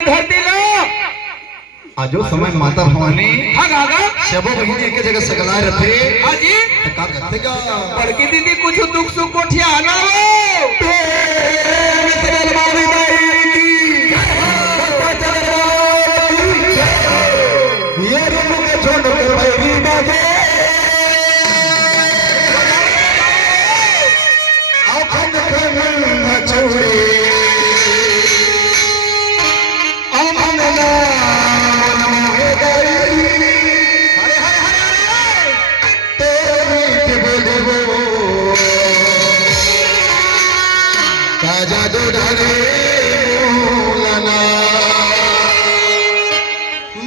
धरती लो आजो समय माता भवानी गागा सबो बहिनी एक जगह सकलाए रथे हाजी का कहते का बड़की दीदी कुछ दुख सुख कोठिया आना हो ये रूम के छोड़ के बैरी बाजे आँखों के मन छोड़े जादू डाले लना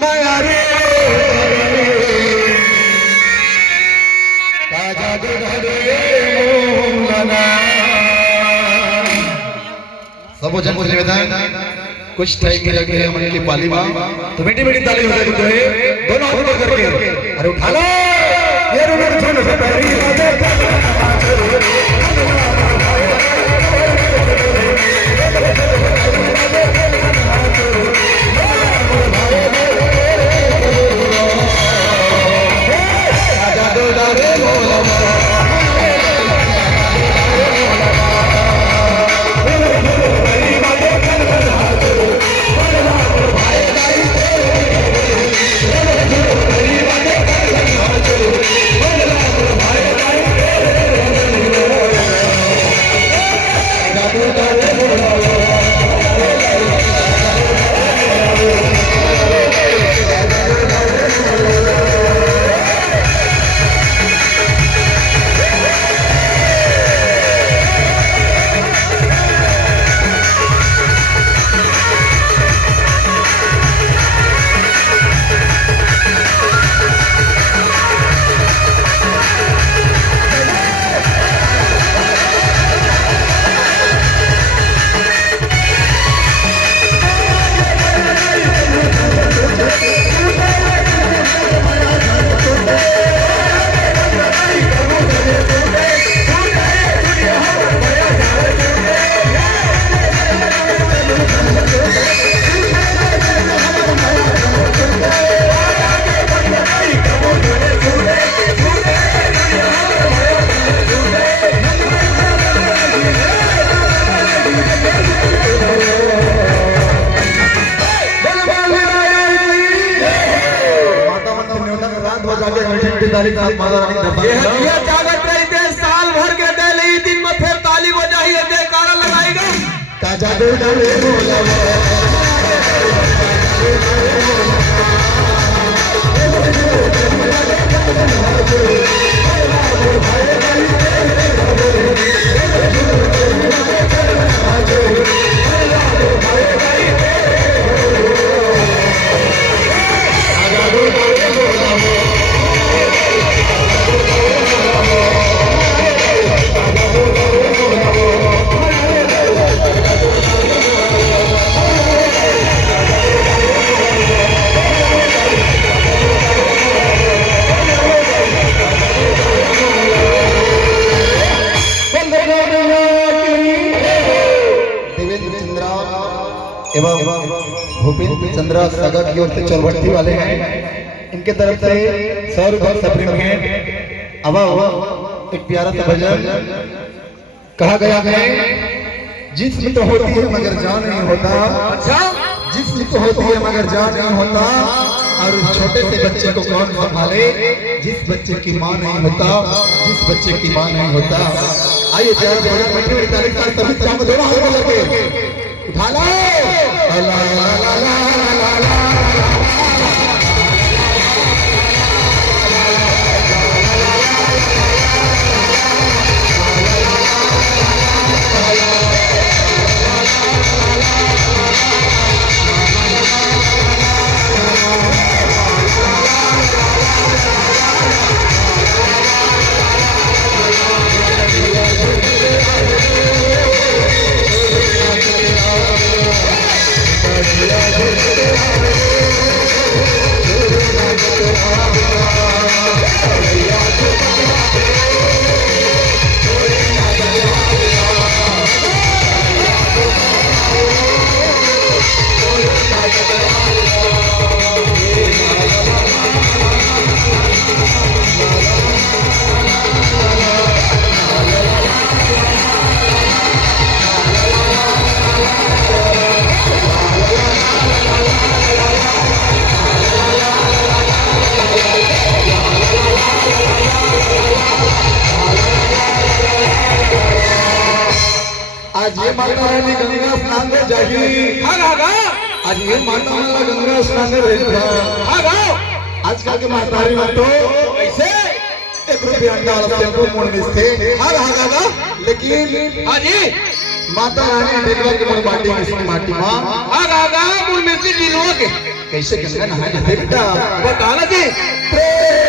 मारे जादू डाले लना सब जन को निवेदन कुछ टाइम के लगे मन की पाली मां तो मीठी मीठी ताली हो जाए तो दोनों हाथ ऊपर करके अरे उठा लो ये रोना छोड़ से पहली साल भर के दे दिन में फिर ताली बजाई जयकारा लगाएगा ताजा दे एवं भूपेंद्र चंद्रा सागर की ओर से चौभट्टी वाले हैं इनके तरफ से 100 रुपये सप्रीम भेंट। अब एक प्यारा सा भजन कहा गया है जिस्म तो होती है मगर जान नहीं होता। अच्छा जिस्म तो होती है मगर जान नहीं होता और उस छोटे से बच्चे को कौन संभाले जिस बच्चे की माँ नहीं होता जिस बच्चे की माँ नहीं होता। आइए प्यारे भजन मीठी मीठी ताली के साथ सभी काम दोनों हाथ में लगे उठा लो ला ला ला ला ला आज ये माता रानी गंगा स्नान में जागी। हाँ गागा आज ये माता वाला गंगा स्नान में रही था। हाँ गाओ आजकल के मातारी में तो कैसे 1 रुपया अंडा वाला टेम्पो मोड़ में थे। हाँ गागा लेकिन हाँ जी माता रानी देखला के मोड़ माटी में माटी माँ हाँ गागा मुझ में से दिलों के कैसे गंगा नहाए बेटा बताना जी प्रेम